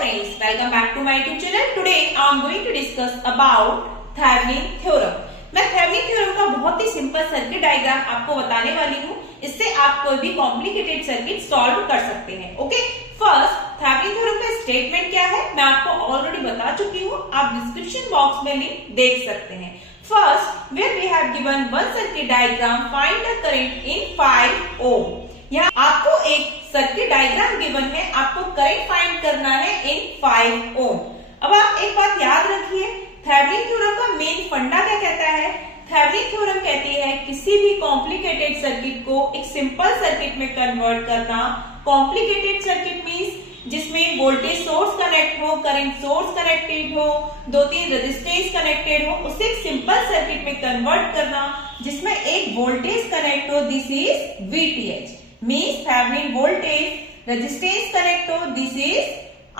friends, welcome back to my YouTube channel. Today I am going to discuss about Thevenin theorem. मैं Thevenin theorem का बहुत ही simple circuit diagram आपको बताने वाली हूँ। इससे आप कोई भी कॉम्प्लिकेटेड सर्किट सॉल्व कर सकते हैं। ओके, फर्स्ट थेवेनिन थ्योरम का स्टेटमेंट क्या है मैं आपको ऑलरेडी बता चुकी हूँ, आप डिस्क्रिप्शन बॉक्स में लिंक देख सकते हैं। First, where we have given one circuit diagram, find the current in 5 ohm। यहाँ आपको एक सर्किट डायग्राम गिवन है, आपको करंट फाइंड करना है इन 5 ओम। अब आप एक बात याद रखिए, थेवेनिन थ्योरम का मेन फंडा क्या कहता है? थेवेनिन थ्योरम कहती है किसी भी कॉम्प्लिकेटेड सर्किट को एक सिंपल सर्किट में कन्वर्ट करना। कॉम्प्लिकेटेड सर्किट मींस जिसमें वोल्टेज सोर्स कनेक्ट हो, करंट सोर्स कनेक्टेड हो, 2-3 रेजिस्टेंस कनेक्टेड हो, उसे एक सिंपल सर्किट में कन्वर्ट करना जिसमें एक वोल्टेज कनेक्ट हो। This is VTH means Thevenin voltage, resistance connect हो, this is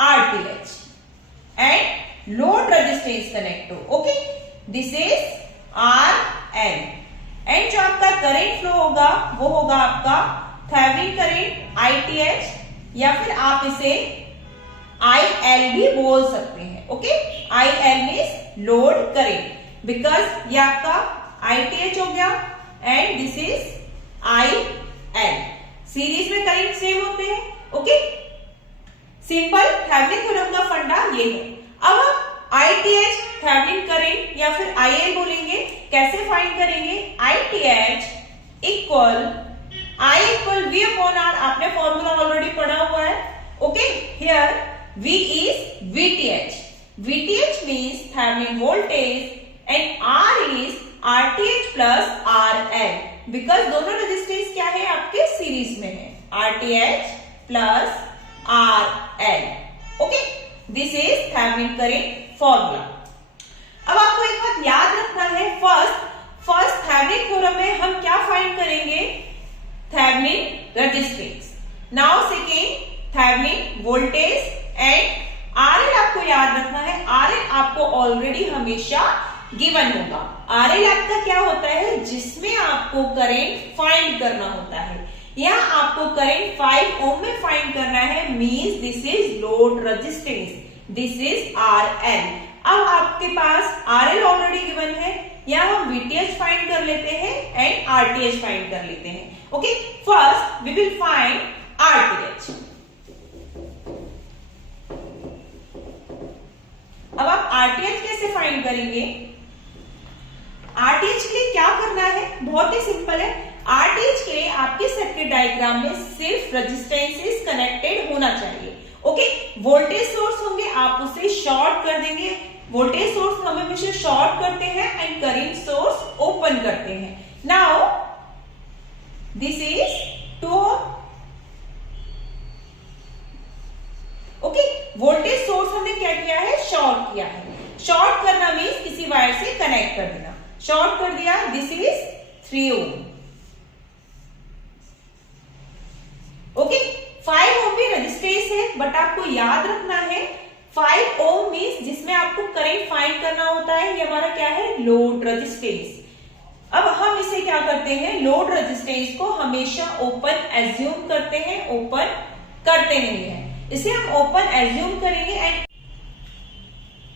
RTH and load resistance connect हो, okay, this is RL and जो आपका करंट फ्लो होगा वो होगा आपका थेवेनिन करंट ITH या फिर आप इसे IL भी बोल सकते हैं। Okay, IL means load current, because ये आपका ITH हो गया and this is IL। Series में करंट सेम होते हैं। ओके, सिंपल थेवेनिन थ्योरम का फंडा ये है। अब हम ITH थेवेनिन करंट या फिर IL बोलेंगे, कैसे फाइंड करेंगे? ITH equal I equal V upon R, आपने फॉर्मूला ऑलरेडी पढ़ा हुआ है। Okay, here V is VTH। VTH means Thevenin voltage and R is RTH plus RL, because दोनों रेजिस्टेंस क्या है आपके सीरीज में है, RTH plus RL। Okay, this is Thevenin current formula. अब आपको एक बात याद रखना है, फर्स्ट थेवेनिन थ्योरम में हम क्या फाइंड करेंगे? Thevenin resistance. Now second Thevenin voltage and RL आपको याद रखना है, RL आपको ऑलरेडी हमेशा गिवन होगा। RL आपका क्या होता है? जिसमें आपको करंट फाइंड करना होता है। यहाँ आपको करंट 5 ओम में फाइंड करना है, means this is load resistance, this is RL। अब आपके पास RL ऑलरेडी गिवन है, यहाँ हम VTH फाइंड कर लेते हैं एंड RTH फाइंड कर लेते हैं। Okay, first we will find RTH। अब आप RTH कैसे फाइंड करेंगे? RTH के लिए क्या करना है? बहुत ही सिंपल है। RTH के लिए आपके सर्किट डायग्राम में सिर्फ रेजिस्टेंसेस कनेक्टेड होना चाहिए। ओके, वोल्टेज सोर्स होंगे, आप उसे शॉर्ट कर देंगे। वोल्टेज सोर्स हम हमेशा शॉर्ट करते हैं एंड करंट सोर्स ओपन करते हैं। Now this is 2 okay, voltage source हमने क्या किया है? शॉर्ट किया है। शॉर्ट करना मीन्स किसी वायर से कनेक्ट कर देना। शॉर्ट कर दिया, दिस इज 3 ओम। ओके, 5 ओम भी रेजिस्टेंस है, बट आपको याद रखना है 5 ओम मीन्स जिसमें आपको करंट फाइंड करना होता है, ये हमारा क्या है? Load resistance. अब हम इसे क्या करते हैं? लोड रेजिस्टेंस को हमेशा ओपन एज्यूम करते हैं, ओपन करते नहीं है। इसे हम ओपन एज्यूम करेंगे एंड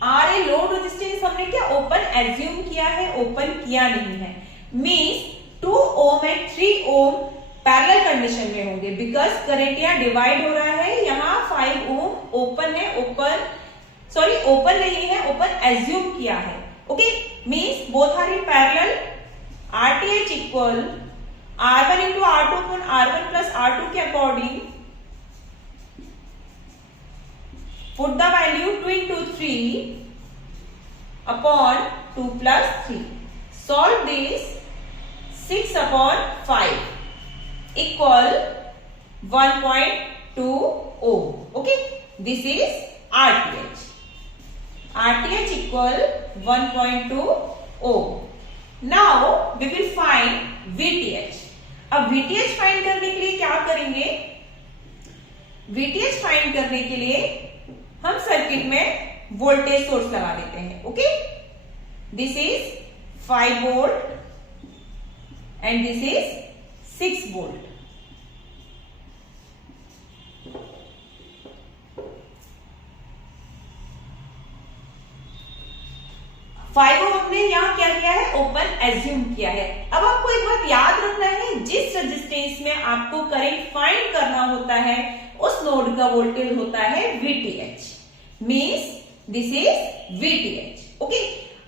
RL लोड रेजिस्टेंस हमने क्या ओपन एज्यूम किया है, ओपन किया नहीं है। Means 2 ohm and 3 ohm parallel condition में होंगे, बिकॉज करंट यहाँ डिवाइड हो रहा है। यहाँ 5 ओम ओपन है, ओपन नहीं है, ओपन एज्यूम किया है। Okay, means both are in parallel. RTH equal R1 into R2 upon R1 plus R2 के according put the value 2 into 3 upon 2 plus 3. Solve this 6 upon 5 equal 1.2 ohm. Okay, this is RTH. RTH equal 1.2 ohm. Now we will find VTH. अब VTH find करने के लिए क्या करेंगे? VTH find करने के लिए हम सर्किट में वोल्टेज सोर्स लगा देते हैं। Okay, this is 5 volt and this is 6 volt. 5 ओम हमने यहाँ क्या किया है, ओपन एज्यूम किया है। अब आपको एक बात याद रखना है, जिस रेजिस्टेंस में आपको करंट फाइंड करना होता है उस नोड का वोल्टेज होता है VTH, means this is VTH। Okay,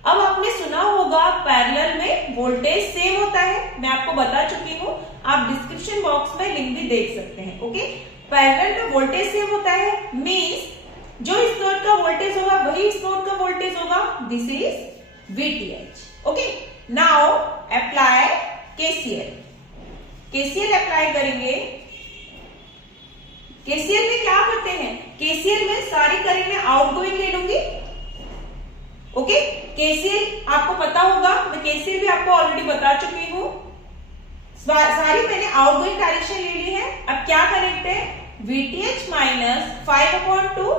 अब आपने सुना होगा पैरेलल में वोल्टेज सेम होता है, मैं आपको बता चुकी हूँ, आप डिस्क्रिप्शन बॉक्स में लिंक भी देख सकते हैं। ओके, पैरेलल में वोल्टेज सेम होता है, मींस जो इस नोड का वोल्टेज होगा वही इस नोड का वोल्टेज होगा, this is VTH। Okay, now apply KCL। KCL apply करेंगे। KCL में क्या करते हैं, KCL में सारी करंट में आउटगोइंग ले लूंगी। ओके, KCL आपको पता होगा, मैं KCL भी आपको ऑलरेडी बता चुकी हूं। सारी मैंने आउटगोइंग डायरेक्शन ले ली है। अब क्या करेक्ट है, VTH minus 5/2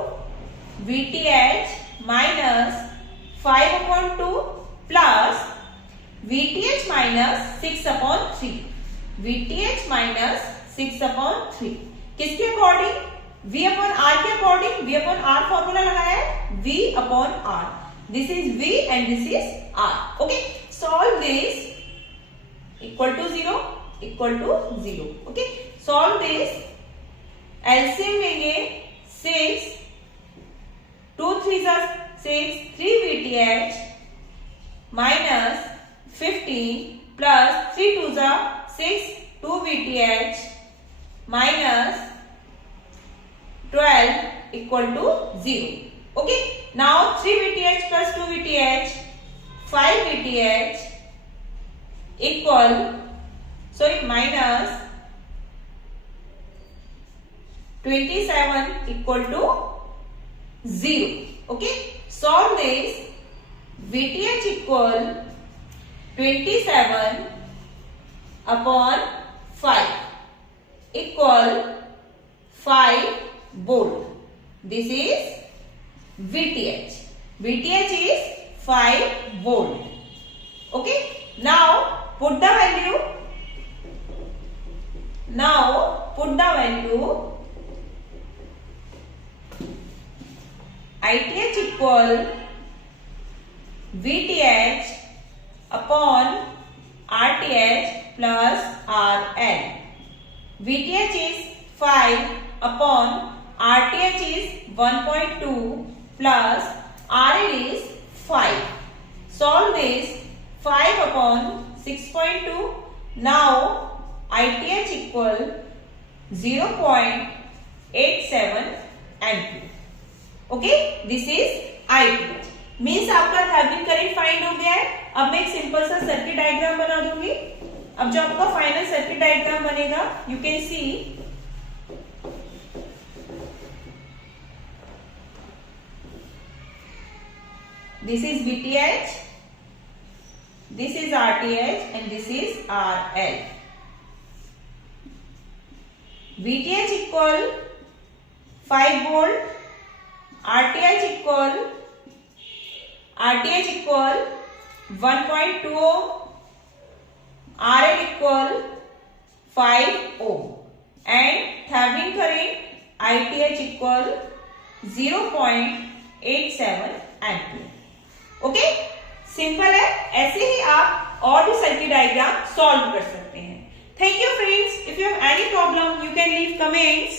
VTH minus 5/2 plus VTH minus 6/3 VTH minus 6/3 किसके अकॉर्डिंग, V/R के अकॉर्डिंग। V/R फॉर्मूला लगाया है, V/R, this is V and this is R। Okay, solve this, equal to 0 equal to 0। Okay, solve this, LCM लेंगे 6, 2 3 6, 3 VTH minus 15 प्लस 3 2 6, 2 VTH minus 12 equal to 0। Okay, now 3 VTH plus 2 VTH 5 VTH equal, sorry minus 27 equal to 0। Okay, solve this, VTH equal 27 upon 5 equal 5 volt, this is VTH। VTH is 5 volt. Okay, now put the value. Now put the value. ITH equal VTH upon RTH plus RL. VTH is 5 upon RTH is 1.2 plus RL is 5. Solve this, 5 upon 6.2. Now ITH equal 0.87 ampere. Okay, this is ITH. Means आपका Thevenin current find हो गया है। अब मैं एक simple सा circuit diagram बना दूंगी। अब जो आपका फाइनल सर्किट डायग्राम बनेगा, you can see this is VTH, this is RTH and this is RL. VTH equal 5 volt, RTH equal 1.2 ohm, RL equal 5 ohm and Thevenin current ITH equal 0.87 ampere. Okay, simple है। ऐसे ही आप और भी circuit diagram solve कर सकते हैं। Thank you friends. If you have any problem you can leave comments.